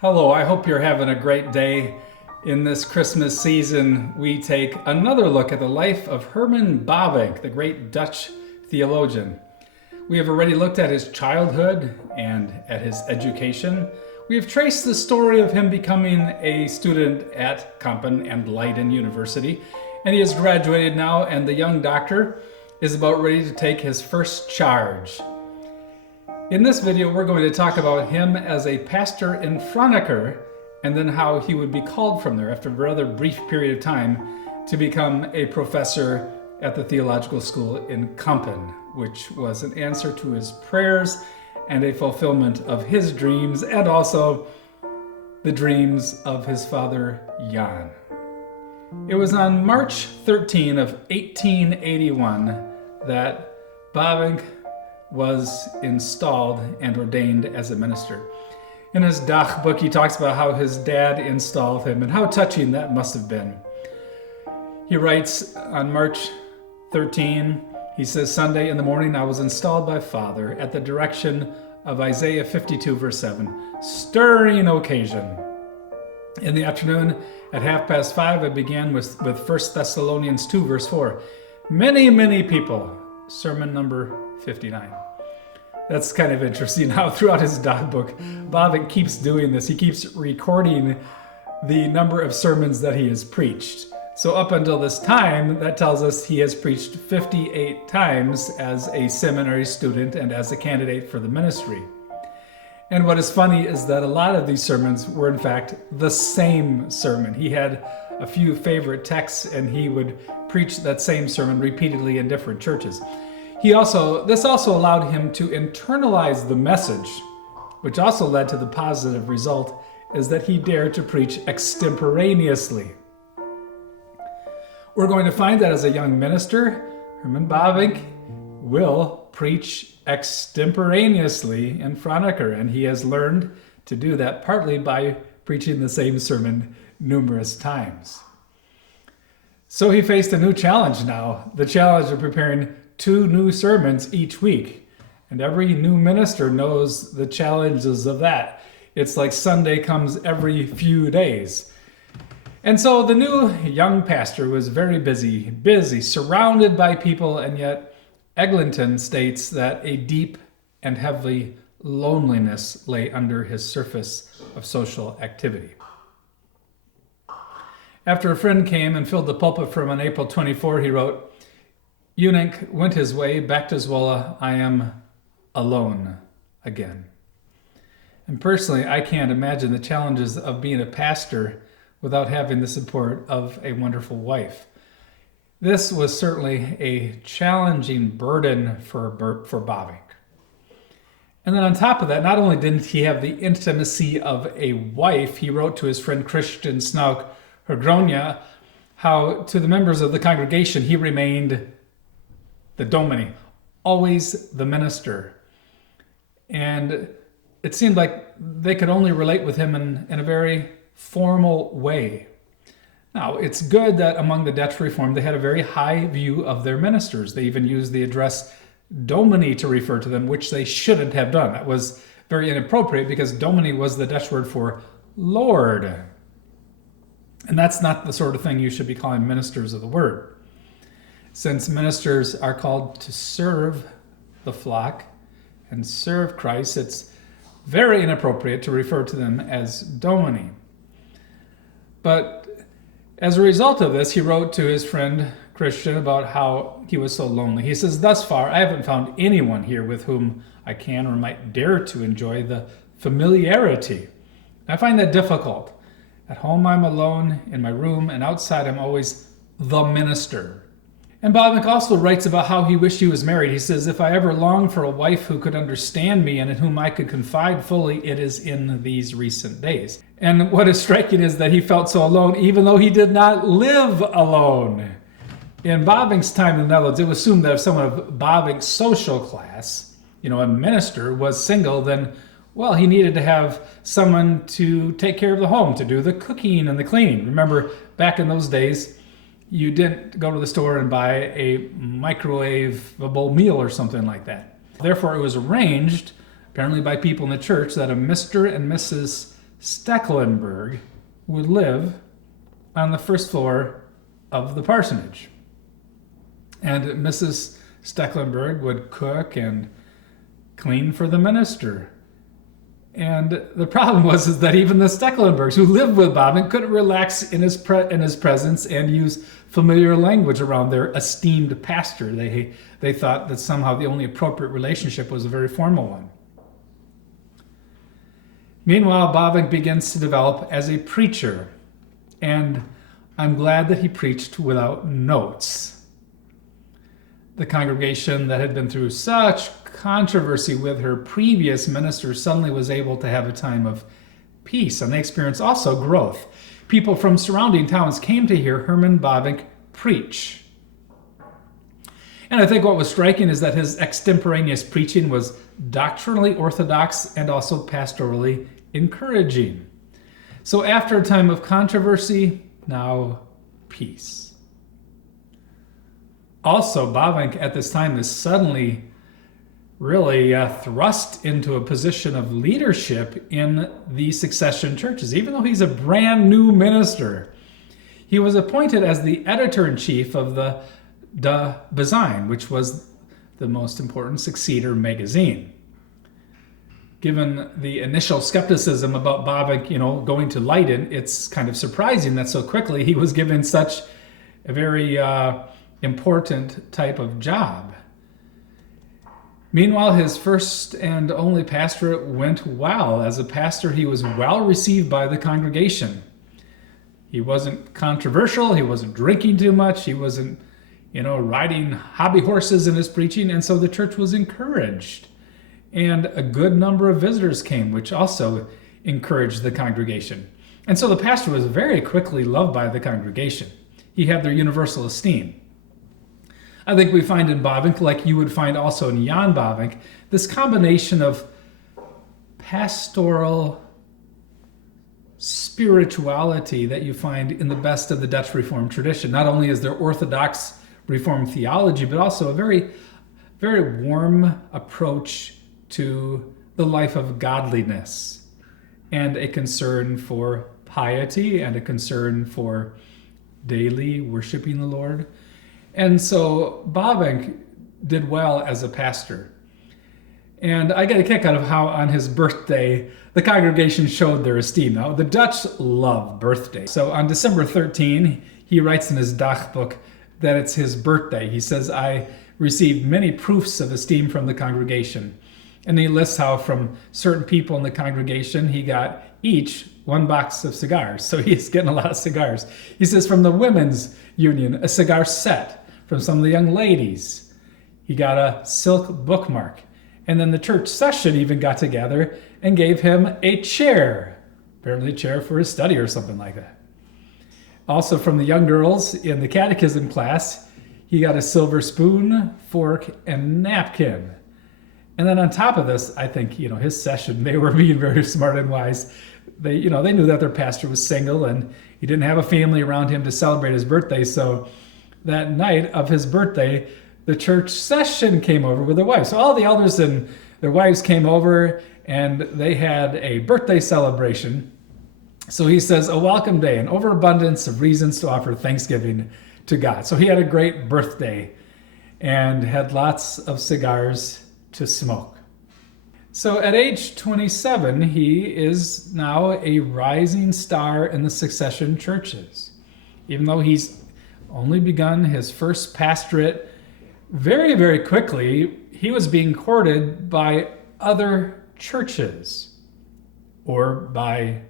Hello, I hope you're having a great day. In this Christmas season, we take another look at the life of Herman Bavinck, the great Dutch theologian. We have already looked at his childhood and at his education. We have traced the story of him becoming a student at Kampen and Leiden University, and he has graduated now, and the young doctor is about ready to take his first charge. In this video, we're going to talk about him as a pastor in Franeker, and then how he would be called from there after a rather brief period of time to become a professor at the Theological School in Kampen, which was an answer to his prayers and a fulfillment of his dreams, and also the dreams of his father Jan. It was on March 13 of 1881 that Bavinck was installed and ordained as a minister. In his dagboek, he talks about how his dad installed him and how touching that must have been. He writes on March 13, he says, "Sunday in the morning I was installed by Father at the direction of Isaiah 52 verse 7, stirring occasion. In the afternoon at 5:30 I began with 1 Thessalonians 2 verse 4, many people, sermon number 59. That's kind of interesting how throughout his dagboek, Bavinck keeps doing this. He keeps recording the number of sermons that he has preached. So up until this time, that tells us he has preached 58 times as a seminary student and as a candidate for the ministry. And what is funny is that a lot of these sermons were in fact the same sermon. He had a few favorite texts and he would preach that same sermon repeatedly in different churches. This also allowed him to internalize the message, which also led to the positive result, is that he dared to preach extemporaneously. We're going to find that as a young minister, Herman Bavinck will preach extemporaneously in Franeker, and he has learned to do that partly by preaching the same sermon numerous times. So he faced a new challenge now, the challenge of preparing 2 new sermons each week. And every new minister knows the challenges of that. It's like Sunday comes every few days. And so the new young pastor was very busy, surrounded by people, and yet Eglinton states that a deep and heavy loneliness lay under his surface of social activity. After a friend came and filled the pulpit for him on April 24, he wrote, "Eunuch went his way back to Zwolle. I am alone again." And personally, I can't imagine the challenges of being a pastor without having the support of a wonderful wife. This was certainly a challenging burden for Bavinck. And then on top of that, not only didn't he have the intimacy of a wife, he wrote to his friend Christian Snauk Hergronia how to the members of the congregation he remained the domini, always the minister. And it seemed like they could only relate with him in a very formal way. Now, it's good that among the Dutch Reformed, they had a very high view of their ministers. They even used the address domini to refer to them, which they shouldn't have done. That was very inappropriate because domini was the Dutch word for Lord. And that's not the sort of thing you should be calling ministers of the word. Since ministers are called to serve the flock and serve Christ, it's very inappropriate to refer to them as domini. But as a result of this, he wrote to his friend Christian about how he was so lonely. He says, "Thus far, I haven't found anyone here with whom I can or might dare to enjoy the familiarity. I find that difficult. At home, I'm alone in my room, and outside, I'm always the minister." And Bavinck also writes about how he wished he was married. He says, "If I ever longed for a wife who could understand me and in whom I could confide fully, it is in these recent days." And what is striking is that he felt so alone, even though he did not live alone. In Bavinck's time in the Netherlands, it was assumed that if someone of Bavinck's social class, a minister, was single, then, well, he needed to have someone to take care of the home, to do the cooking and the cleaning. Remember, back in those days, you didn't go to the store and buy a microwavable meal or something like that. Therefore, it was arranged, apparently by people in the church, that a Mr. and Mrs. Stecklenburg would live on the first floor of the parsonage. And Mrs. Stecklenburg would cook and clean for the minister. And the problem was that even the Stecklenburgs who lived with Bavinck couldn't relax in his presence and use familiar language around their esteemed pastor. They thought that somehow the only appropriate relationship was a very formal one. Meanwhile, Bavinck begins to develop as a preacher, and I'm glad that he preached without notes. The congregation that had been through such controversy with her previous minister suddenly was able to have a time of peace, and they experienced also growth. People from surrounding towns came to hear Herman Bavinck preach. And I think what was striking is that his extemporaneous preaching was doctrinally orthodox and also pastorally encouraging. So after a time of controversy, now peace. Also, Bavinck at this time is suddenly really thrust into a position of leadership in the succession churches. Even though he's a brand new minister, he was appointed as the editor-in-chief of the De Bezijn, which was the most important successor magazine. Given the initial skepticism about Bavinck, going to Leiden, it's kind of surprising that so quickly he was given such a very important type of job. Meanwhile, his first and only pastorate went well. As a pastor, he was well received by the congregation. He wasn't controversial, he wasn't drinking too much, he wasn't, riding hobby horses in his preaching, and so the church was encouraged. And a good number of visitors came, which also encouraged the congregation. And so the pastor was very quickly loved by the congregation. He had their universal esteem. I think we find in Bavinck, like you would find also in Jan Bavinck, this combination of pastoral spirituality that you find in the best of the Dutch Reformed tradition. Not only is there Orthodox Reformed theology, but also a very, very warm approach to the life of godliness and a concern for piety and a concern for daily worshiping the Lord. And so Bavinck did well as a pastor. And I get a kick out of how on his birthday, the congregation showed their esteem. Now, the Dutch love birthdays. So on December 13, he writes in his dagboek that it's his birthday. He says, I received many proofs of esteem from the congregation. And he lists how from certain people in the congregation, he got each one box of cigars. So he's getting a lot of cigars. He says from the women's union, a cigar set. From some of the young ladies, he got a silk bookmark. And then the church session even got together and gave him a chair, apparently a chair for his study or something like that. Also from the young girls in the catechism class, he got a silver spoon, fork, and napkin. And then on top of this, I think, his session, they were being very smart and wise. They knew that their pastor was single and he didn't have a family around him to celebrate his birthday. So that night of his birthday, the church session came over with their wives. So all the elders and their wives came over and they had a birthday celebration. So he says, a welcome day, an overabundance of reasons to offer thanksgiving to God. So he had a great birthday and had lots of cigars to smoke. So at age 27, he is now a rising star in the succession churches. Even though he's only begun his first pastorate, very, very quickly, he was being courted by other churches or by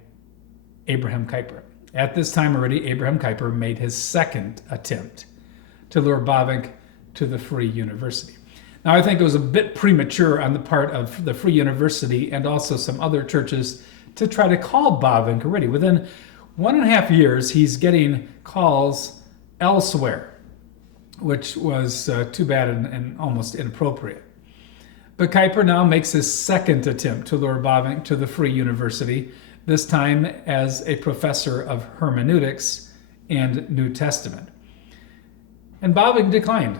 Abraham Kuyper. At this time already, Abraham Kuyper made his second attempt to lure Bavinck to the Free University. Now, I think it was a bit premature on the part of the Free University and also some other churches to try to call Bavinck already. Within 1.5 years, he's getting calls elsewhere, which was too bad and almost inappropriate. But Kuyper now makes his second attempt to lure Bavinck to the Free University, this time as a professor of hermeneutics and New Testament. And Bavinck declined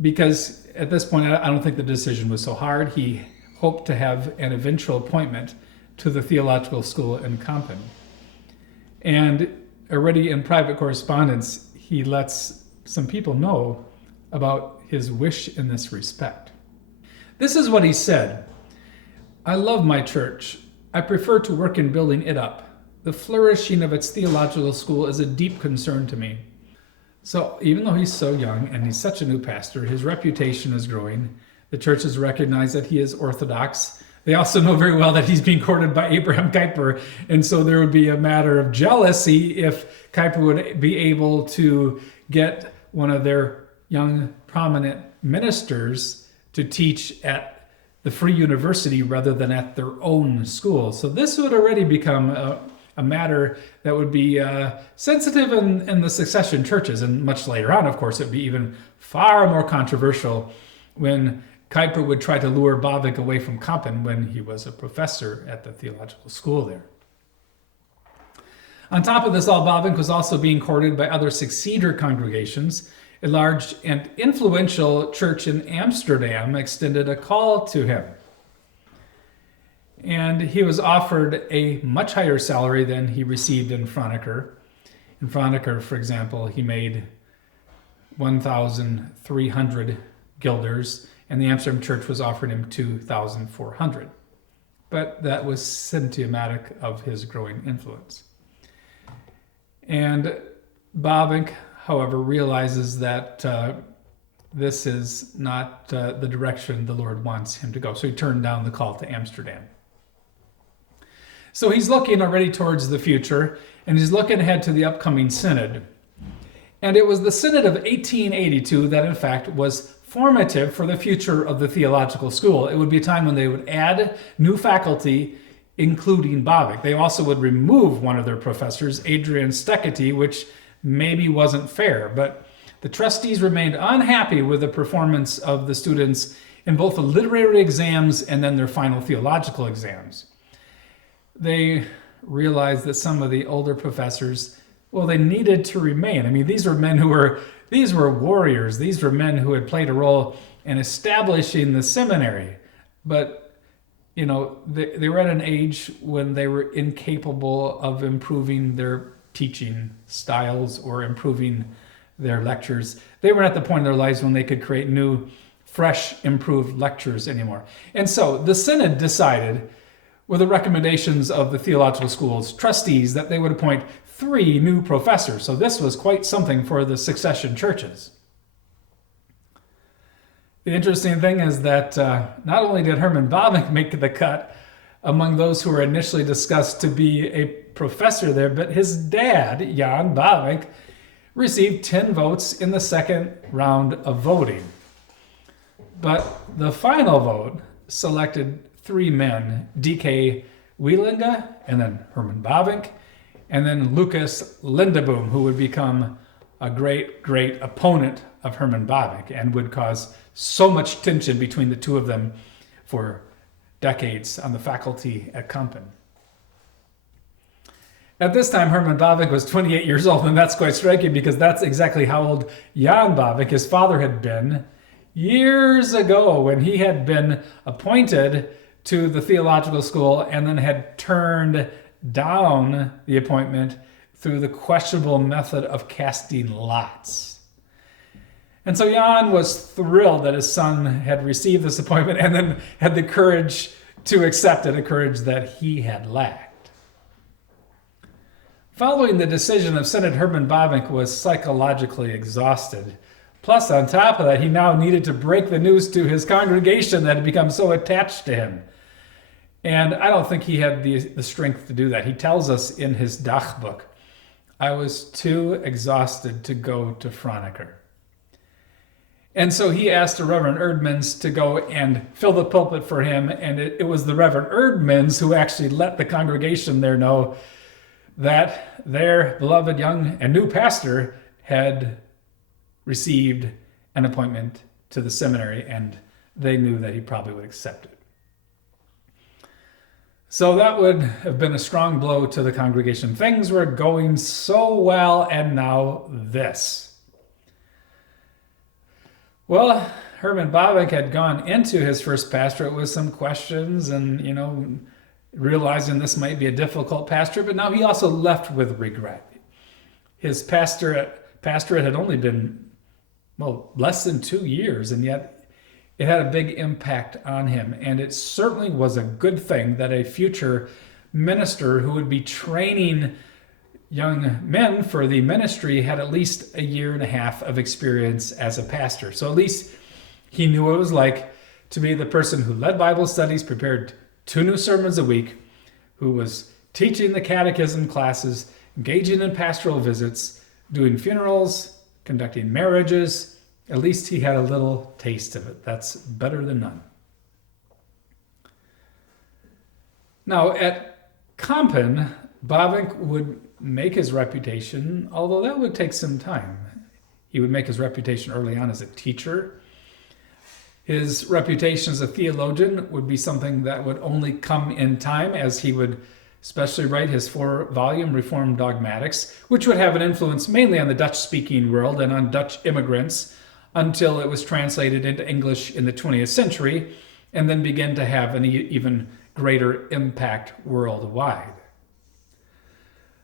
because at this point, I don't think the decision was so hard. He hoped to have an eventual appointment to the theological school in Kampen. And already in private correspondence, he lets some people know about his wish in this respect. This is what he said: "I love my church. I prefer to work in building it up. The flourishing of its theological school is a deep concern to me." So even though he's so young and he's such a new pastor, his reputation is growing. The churches recognize that he is Orthodox. They also know very well that he's being courted by Abraham Kuyper, and so there would be a matter of jealousy if Kuyper would be able to get one of their young prominent ministers to teach at the Free University rather than at their own school. So this would already become a matter that would be sensitive in the succession churches, and much later on, of course, it would be even far more controversial when Kuyper would try to lure Bavinck away from Kampen when he was a professor at the theological school there. On top of this all, Bavinck was also being courted by other successor congregations. A large and influential church in Amsterdam extended a call to him. And he was offered a much higher salary than he received in Franeker. In Franeker, for example, he made 1,300 guilders, and the Amsterdam church was offering him 2,400. But that was symptomatic of his growing influence. And Bavinck, however, realizes that this is not the direction the Lord wants him to go. So he turned down the call to Amsterdam. So he's looking already towards the future, and he's looking ahead to the upcoming synod. And it was the synod of 1882 that, in fact, was formative for the future of the theological school. It would be a time when they would add new faculty, including Bavinck. They also would remove one of their professors, Adrian Steketty, which maybe wasn't fair, but the trustees remained unhappy with the performance of the students in both the literary exams and then their final theological exams. They realized that some of the older professors, well, they needed to remain. I mean, these were warriors. These were men who had played a role in establishing the seminary. But, you know, they were at an age when they were incapable of improving their teaching styles or improving their lectures. They weren't at the point in their lives when they could create new, fresh, improved lectures anymore. And so the synod decided, with the recommendations of the theological school's trustees, that they would appoint 3 new professors. So this was quite something for the succession churches. The interesting thing is that not only did Herman Bavinck make the cut among those who were initially discussed to be a professor there, but his dad, Jan Bavinck, received 10 votes in the second round of voting. But the final vote selected 3 men, D.K. Wielinga, and then Herman Bavinck, and then Lucas Lindeboom, who would become a great, great opponent of Herman Bavinck and would cause so much tension between the two of them for decades on the faculty at Kampen. At this time, Herman Bavinck was 28 years old, and that's quite striking because that's exactly how old Jan Bavinck, his father, had been years ago when he had been appointed to the theological school and then had turned down the appointment through the questionable method of casting lots. And so Jan was thrilled that his son had received this appointment and then had the courage to accept it, a courage that he had lacked. Following the decision of Synod, Herman Bavinck was psychologically exhausted. Plus, on top of that, he now needed to break the news to his congregation that had become so attached to him. And I don't think he had the strength to do that. He tells us in his Dagboek, "I was too exhausted to go to Franeker." And so he asked the Reverend Erdmans to go and fill the pulpit for him, and it was the Reverend Erdmans who actually let the congregation there know that their beloved young and new pastor had received an appointment to the seminary, and they knew that he probably would accept it. So that would have been a strong blow to the congregation. Things were going so well, and now this. Well, Herman Bavinck had gone into his first pastorate with some questions and, realizing this might be a difficult pastorate, but now he also left with regret. His pastorate had only been, less than 2 years, and yet it had a big impact on him. And it certainly was a good thing that a future minister who would be training young men for the ministry had at least 1.5 years of experience as a pastor. So at least he knew what it was like to be the person who led Bible studies, prepared 2 new sermons a week, who was teaching the catechism classes, engaging in pastoral visits, doing funerals, conducting marriages. At least he had a little taste of it. That's better than none. Now, at Kampen, Bavinck would make his reputation, although that would take some time. He would make his reputation early on as a teacher. His reputation as a theologian would be something that would only come in time, as he would especially write his 4-volume Reformed Dogmatics, which would have an influence mainly on the Dutch-speaking world and on Dutch immigrants until it was translated into English in the 20th century, and then began to have an even greater impact worldwide.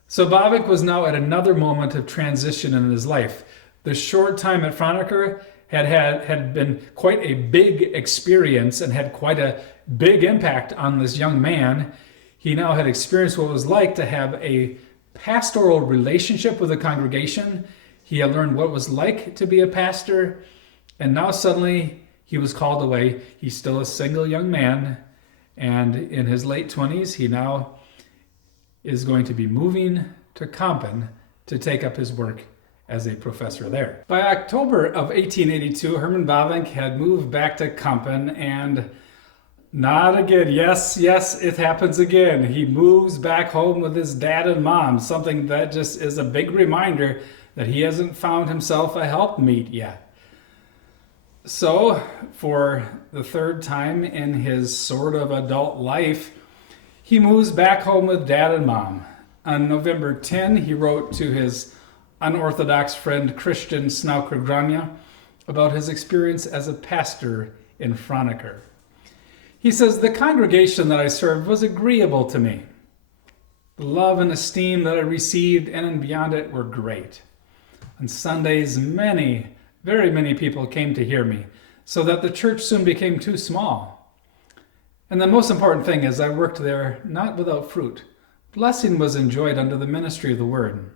So Bavinck was now at another moment of transition in his life. The short time at Franeker had been quite a big experience and had quite a big impact on this young man. He now had experienced what it was like to have a pastoral relationship with a congregation. He had learned what it was like to be a pastor, and now suddenly he was called away. He's still a single young man, and in his late 20s, he now is going to be moving to Kampen to take up his work as a professor there. By October of 1882, Herman Bavinck had moved back to Kampen, and not again. Yes, it happens again. He moves back home with his dad and mom, something that just is a big reminder that he hasn't found himself a helpmeet yet. So, for the 3rd time in his sort of adult life, he moves back home with dad and mom. On November 10, he wrote to his unorthodox friend Christian Snauker about his experience as a pastor in Franeker. He says, "The congregation that I served was agreeable to me. The love and esteem that I received in and beyond it were great. On Sundays, very many people came to hear me, so that the church soon became too small. And the most important thing is I worked there not without fruit. Blessing was enjoyed under the ministry of the word.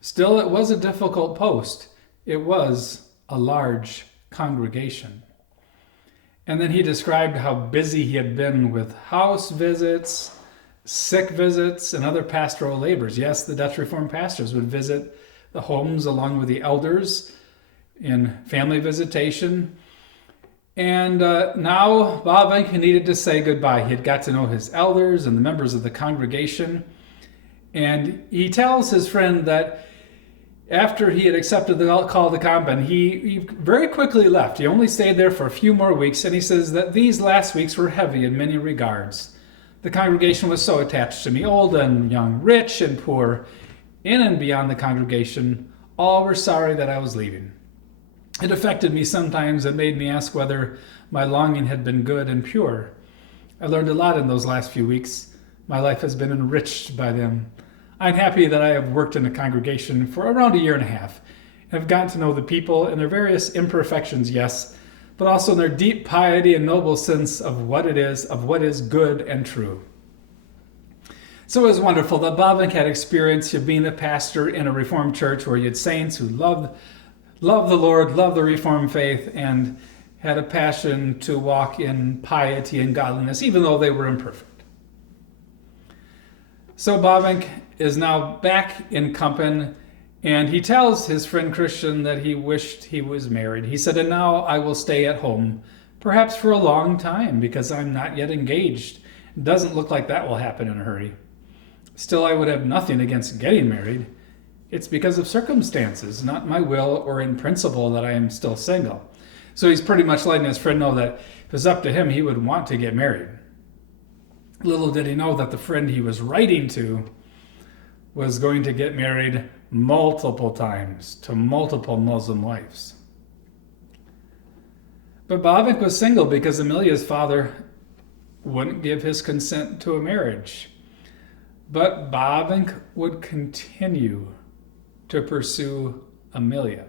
Still, it was a difficult post. It was a large congregation." And then he described how busy he had been with house visits, sick visits, and other pastoral labors. Yes, the Dutch Reformed pastors would visit the homes along with the elders in family visitation. And now Bavinck needed to say goodbye. He had got to know his elders and the members of the congregation. And he tells his friend that after he had accepted the call to Kampen, he very quickly left. He only stayed there for a few more weeks, and he says that these last weeks were heavy in many regards. The congregation was so attached to me, old and young, rich and poor. In and beyond the congregation, all were sorry that I was leaving. It affected me sometimes and made me ask whether my longing had been good and pure. I learned a lot in those last few weeks. My life has been enriched by them. I'm happy that I have worked in a congregation for around 1.5 years, and have gotten to know the people in their various imperfections, yes, but also in their deep piety and noble sense of what is good and true. So it was wonderful that Bavinck had experience of being a pastor in a Reformed church where you had saints who loved the Lord, loved the Reformed faith, and had a passion to walk in piety and godliness, even though they were imperfect. So Bavinck is now back in Kampen, and he tells his friend Christian that he wished he was married. He said, "And now I will stay at home, perhaps for a long time, because I'm not yet engaged. It doesn't look like that will happen in a hurry. Still, I would have nothing against getting married. It's because of circumstances, not my will or in principle, that I am still single." So he's pretty much letting his friend know that if it was up to him, he would want to get married. Little did he know that the friend he was writing to was going to get married multiple times to multiple Muslim wives. But Bavinck was single because Amelia's father wouldn't give his consent to a marriage. But Bavinck would continue to pursue Amelia.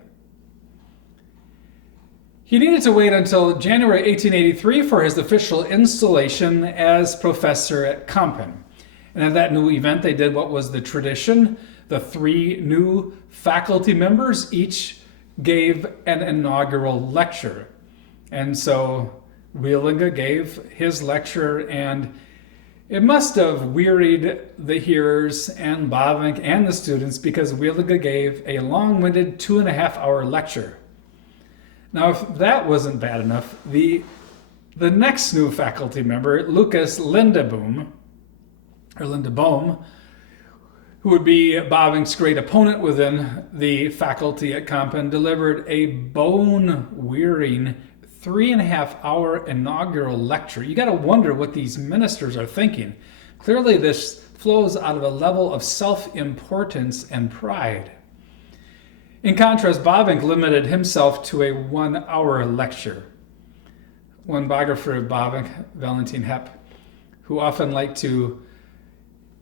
He needed to wait until January 1883 for his official installation as professor at Kampen. And at that new event, they did what was the tradition. The 3 new faculty members each gave an inaugural lecture. And so Wielinga gave his lecture, and it must have wearied the hearers and Bavinck and the students, because Wielinga gave a long-winded 2.5-hour lecture. Now, if that wasn't bad enough, the next new faculty member, Lucas Lindeboom, who would be Bavinck's great opponent within the faculty at Kampen, delivered a bone-wearing 3.5-hour inaugural lecture. You got to wonder what these ministers are thinking. Clearly, this flows out of a level of self-importance and pride. In contrast, Bavinck limited himself to a 1-hour lecture. One biographer of Bavinck, Valentin Hepp, who often liked to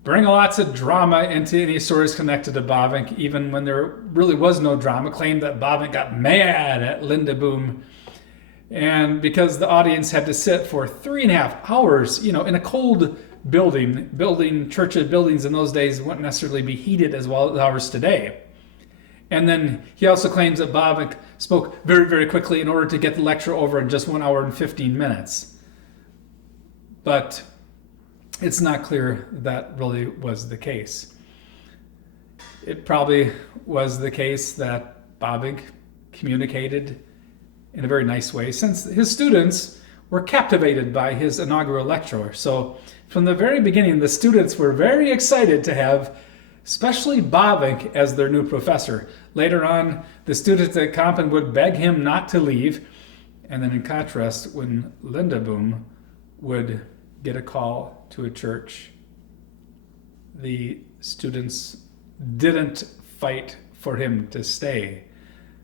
bring lots of drama into any stories connected to Bavinck, even when there really was no drama, claimed that Bavinck got mad at Lindeboom. And because the audience had to sit for 3.5 hours, in a cold building, churches, buildings in those days wouldn't necessarily be heated as well as ours today. And then he also claims that Bavinck spoke very, very quickly in order to get the lecture over in just 1 hour and 15 minutes. But it's not clear that really was the case. It probably was the case that Bavinck communicated in a very nice way, since his students were captivated by his inaugural lecture. So from the very beginning, the students were very excited to have especially Bavinck as their new professor. Later on, the students at Kampen would beg him not to leave. And then in contrast, when Lindeboom would get a call to a church, the students didn't fight for him to stay.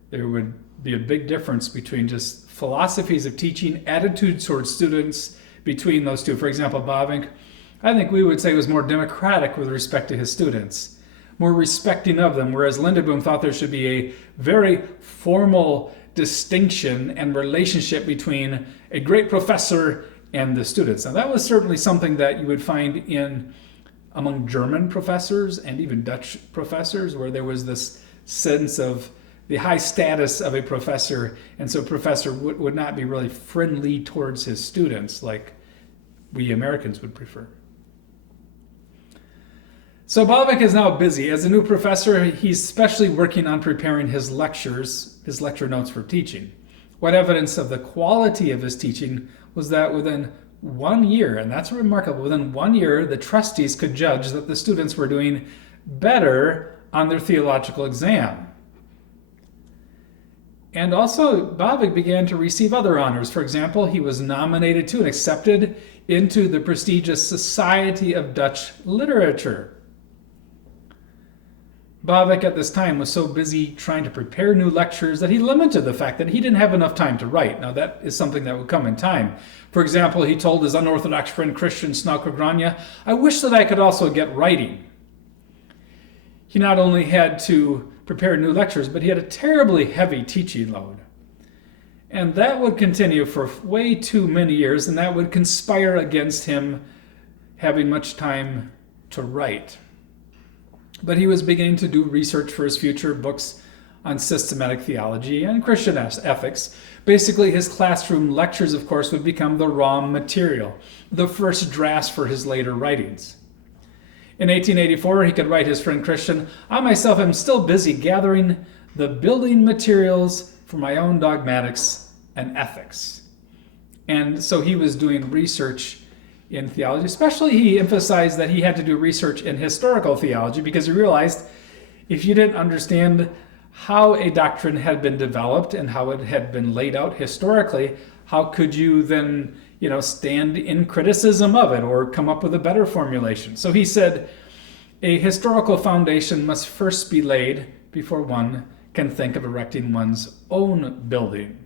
There would be a big difference between just philosophies of teaching, attitudes towards students between those two. For example, Bavinck, I think we would say, was more democratic with respect to his students, more respecting of them, whereas Lindeboom thought there should be a very formal distinction and relationship between a great professor and the students. Now, that was certainly something that you would find among German professors and even Dutch professors, where there was this sense of the high status of a professor, and so a professor would not be really friendly towards his students like we Americans would prefer. So Bavinck is now busy. As a new professor, he's especially working on preparing his lecture notes for teaching. What evidence of the quality of his teaching was that within 1 year, and that's remarkable, within 1 year, the trustees could judge that the students were doing better on their theological exam. And also, Bavinck began to receive other honors. For example, he was nominated to and accepted into the prestigious Society of Dutch Literature. Bavinck at this time was so busy trying to prepare new lectures that he lamented the fact that he didn't have enough time to write. Now, that is something that would come in time. For example, he told his unorthodox friend Christian Snaukergranja, "I wish that I could also get writing." He not only had to prepare new lectures, but he had a terribly heavy teaching load. And that would continue for way too many years, and that would conspire against him having much time to write. But he was beginning to do research for his future books on systematic theology and Christian ethics. Basically, his classroom lectures, of course, would become the raw material, the first drafts for his later writings. In 1884, he could write his friend Christian, "I myself am still busy gathering the building materials for my own dogmatics and ethics." And so he was doing research in theology. Especially, he emphasized that he had to do research in historical theology because he realized if you didn't understand how a doctrine had been developed and how it had been laid out historically, how could you then stand in criticism of it or come up with a better formulation? So he said, a historical foundation must first be laid before one can think of erecting one's own building.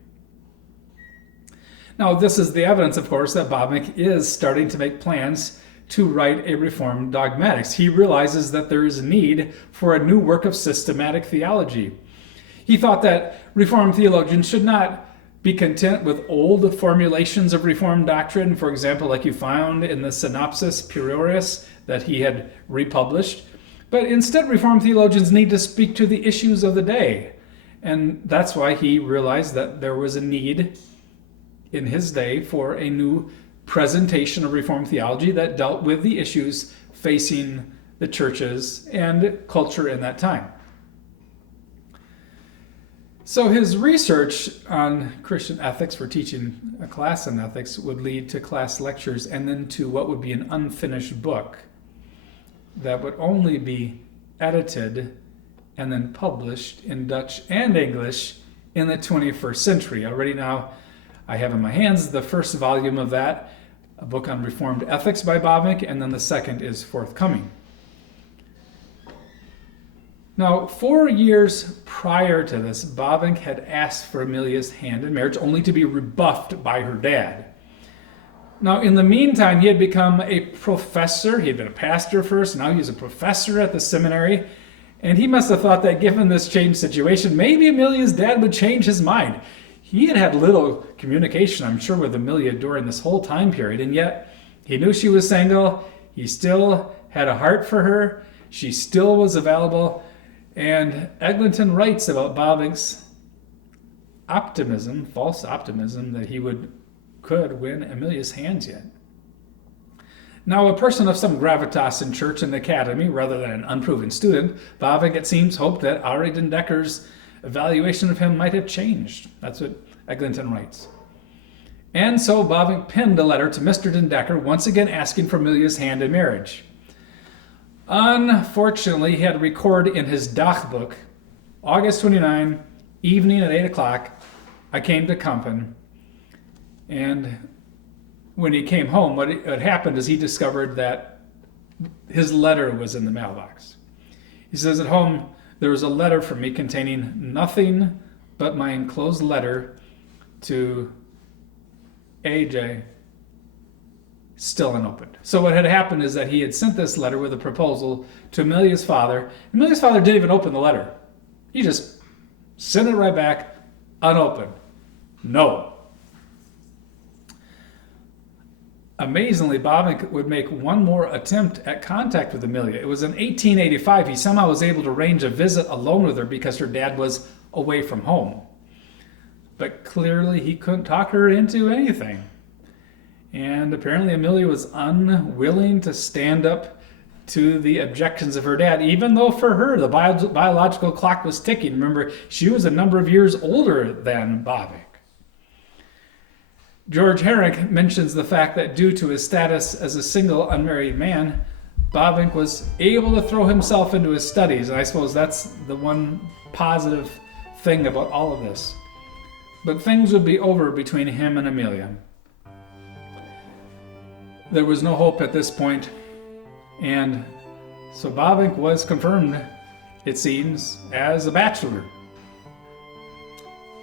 Now, this is the evidence, of course, that Bavinck is starting to make plans to write a Reformed dogmatics. He realizes that there is a need for a new work of systematic theology. He thought that Reformed theologians should not be content with old formulations of Reformed doctrine, for example, like you found in the Synopsis Purioris that he had republished, but instead Reformed theologians need to speak to the issues of the day. And that's why he realized that there was a need in his day for a new presentation of Reformed theology that dealt with the issues facing the churches and culture in that time. So his research on Christian ethics for teaching a class on ethics would lead to class lectures and then to what would be an unfinished book that would only be edited and then published in Dutch and English in the 21st century. Already now I have in my hands the first volume of that, a book on Reformed ethics by Bavinck, and then the second is forthcoming. Now, 4 years prior to this, Bavinck had asked for Amelia's hand in marriage, only to be rebuffed by her dad. Now, in the meantime, he had become a professor. He had been a pastor first, now he was a professor at the seminary, and he must have thought that given this changed situation, maybe Amelia's dad would change his mind. He had had little communication, I'm sure, with Amelia during this whole time period, and yet he knew she was single. He still had a heart for her. She still was available. And Eglinton writes about Bavinck's optimism, false optimism, that he could win Amelia's hands yet. Now, a person of some gravitas in church and academy, rather than an unproven student, Bavinck, it seems, hoped that Ari den Dekker's evaluation of him might have changed. That's what Eglinton writes. And so Bavinck penned a letter to Mr. den Dekker, once again asking for Amelia's hand in marriage. Unfortunately, he had to record in his dagboek, August 29, evening at 8 o'clock, I came to Kampen. And when he came home, what happened is he discovered that his letter was in the mailbox. He says, at home, there was a letter from me containing nothing but my enclosed letter to AJ, still unopened. So what had happened is that he had sent this letter with a proposal to Amelia's father. Amelia's father didn't even open the letter. He just sent it right back, unopened. No. Amazingly, Bavinck would make one more attempt at contact with Amelia. It was in 1885. He somehow was able to arrange a visit alone with her because her dad was away from home. But clearly he couldn't talk her into anything. And apparently Amelia was unwilling to stand up to the objections of her dad, even though for her the biological clock was ticking. Remember, she was a number of years older than Bavinck. George Herrick mentions the fact that due to his status as a single unmarried man, Bavinck was able to throw himself into his studies, and I suppose that's the one positive thing about all of this. But things would be over between him and Amelia. There was no hope at this point, and so Bavinck was confirmed, it seems, as a bachelor.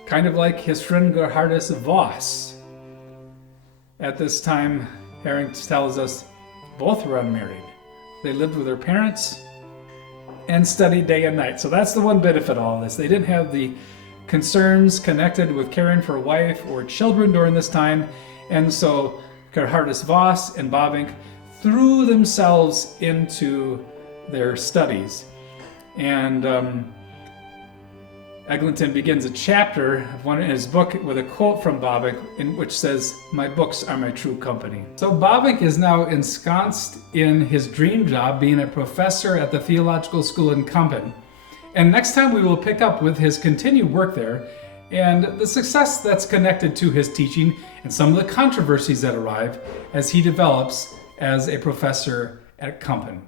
Kind of like his friend Gerhardus Voss. At this time, Herring tells us, both were unmarried. They lived with their parents and studied day and night. So that's the one benefit of all this. They didn't have the concerns connected with caring for a wife or children during this time, and so Gerhardus Voss and Bavinck threw themselves into their studies. And Eglinton begins a chapter of one in his book with a quote from Bavinck in which says, "My books are my true company." So Bavinck is now ensconced in his dream job, being a professor at the Theological School in Kampen. And next time we will pick up with his continued work there and the success that's connected to his teaching and some of the controversies that arrive as he develops as a professor at Kampen.